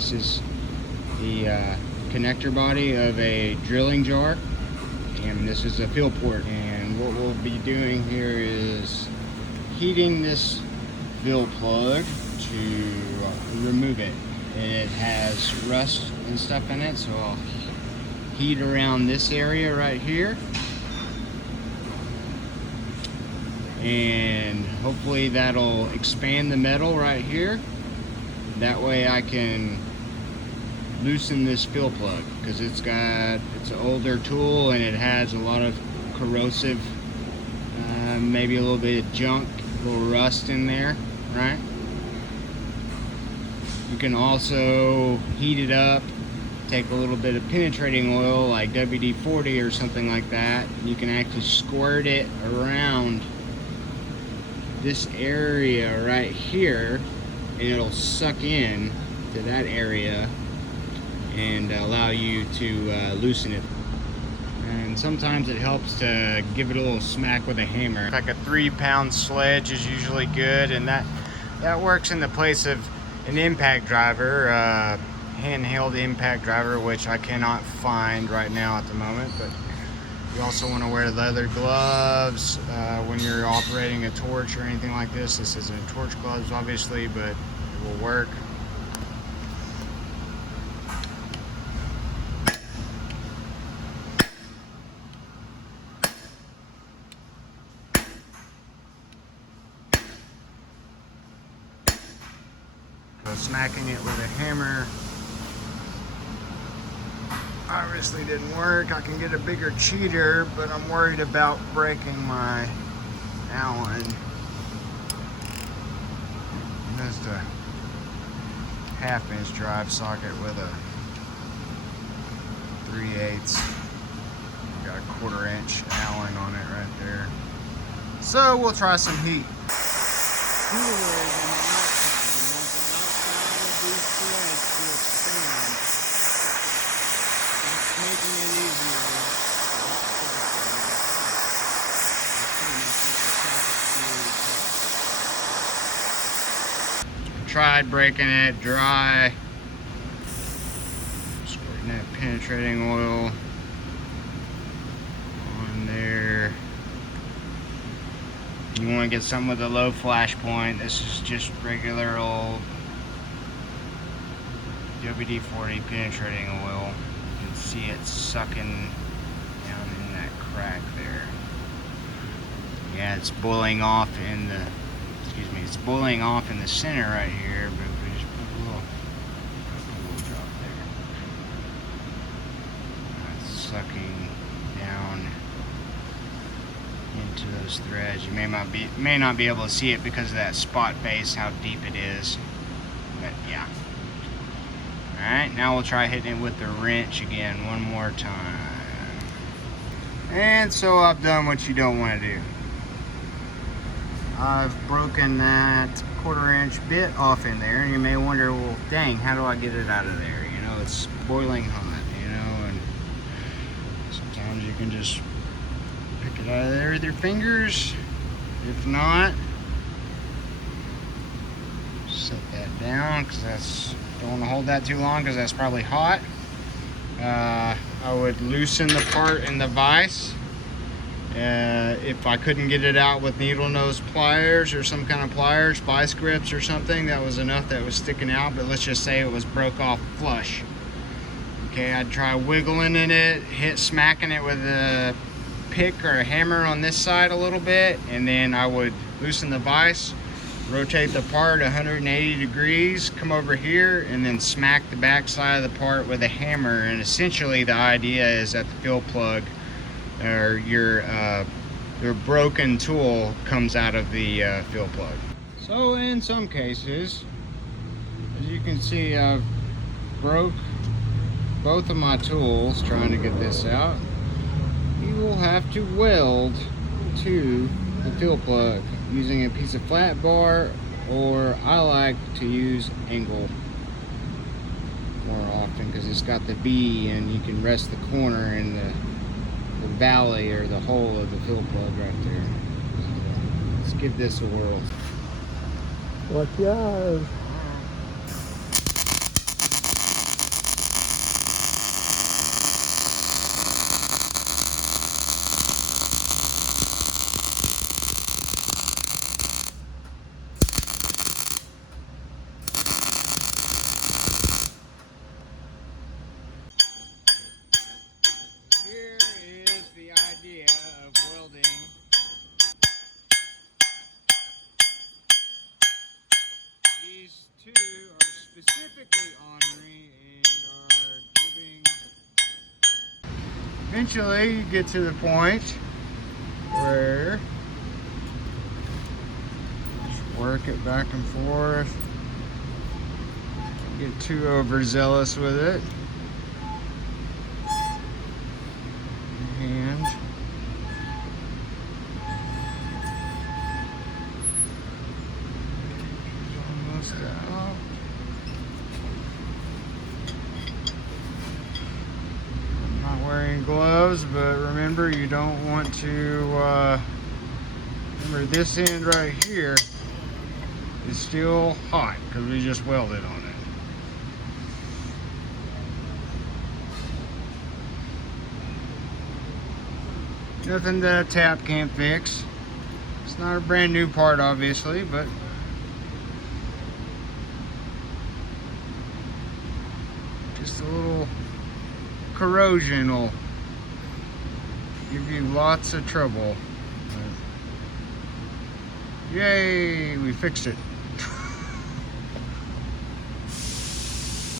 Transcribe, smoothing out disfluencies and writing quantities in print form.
This is the connector body of a drilling jar, and this is a fill port. And what we'll be doing here is heating this fill plug to remove it. It has rust and stuff in it, so I'll heat around this area right here, and hopefully that'll expand the metal right here. That way I can loosen this fill plug, because it's an older tool and it has a lot of corrosive, maybe a little bit of junk, a little rust in there, right? You can also heat it up, take a little bit of penetrating oil like WD-40 or something like that. You can actually squirt it around this area right here, and it'll suck in to that area and allow you to loosen it. And sometimes it helps to give it a little smack with a hammer. Like a 3-pound sledge is usually good, and that works in the place of an impact driver, handheld impact driver, which I cannot find right now at the moment. But you also want to wear leather gloves when you're operating a torch or anything like this. This isn't torch gloves, obviously, but it will work. So smacking it with a hammer obviously didn't work. I can get a bigger cheater, but I'm worried about breaking my Allen. Just a 1/2-inch drive socket with a 3/8. Got a 1/4-inch Allen on it right there. So we'll try some heat. Tried breaking it dry, squirting that penetrating oil on there. You want to get something with a low flash point. This is just regular old WD-40 penetrating oil. You can see it sucking down in that crack there. Yeah, it's boiling off in the, it's boiling off in the center right here, but if we just put a little drop there, it's sucking down into those threads. You may not be able to see it because of that spot base, how deep it is, but yeah. Alright, now we'll try hitting it with the wrench again one more time. And so I've done what you don't want to do. I've broken that 1/4-inch bit off in there, and you may wonder, well, dang, how do I get it out of there? You know, it's boiling hot, you know, and sometimes you can just pick it out of there with your fingers. If not, set that down, because don't want to hold that too long, because that's probably hot. I would loosen the part in the vise. If I couldn't get it out with needle nose pliers or some kind of pliers, vice grips or something, that was enough that was sticking out, but let's just say it was broke off flush. Okay, I'd try wiggling in it, smacking it with a pick or a hammer on this side a little bit, and then I would loosen the vise, rotate the part 180 degrees, come over here, and then smack the back side of the part with a hammer. And essentially the idea is that the fill plug or your broken tool comes out of the fill plug. So in some cases, as you can see, I've broke both of my tools trying to get this out. You will have to weld to the fill plug using a piece of flat bar, or I like to use angle more often because it's got the V and you can rest the corner in the valley or the hole of the fill plug right there. Let's give this a whirl. Watch your eyes. ornery and are giving. Eventually, you get to the point where just work it back and forth. Don't get too overzealous with it. And almost out. I'm not wearing gloves, but remember, you don't want to. Remember, this end right here is still hot because we just welded on it. Nothing that a tap can't fix. It's not a brand new part, obviously, but just a little corrosion will give you lots of trouble. But yay, we fixed it.